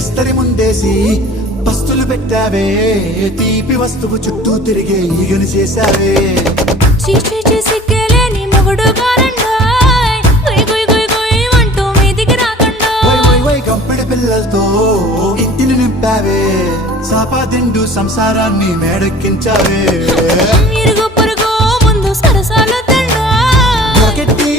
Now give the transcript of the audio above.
విస్తరి ముందేసి పస్తులు పెట్టావే తీపి వస్తువు చుట్టూ తిరిగే ఈగను చేశావే చీచీ సిగ్గలేని మొగుడు కారండాయ్ గుయ్ గుయ్ గుయ్ గుయ్ అంటూ మీదికి రాకండా వై గంపెడి పిల్లలతో ఇంటిని నింపావే సాపాదిండు సంసారాన్ని మేడెక్కించావే ఇరుగు పొరుగు ముందు సరసాల తండా రాకెట్టి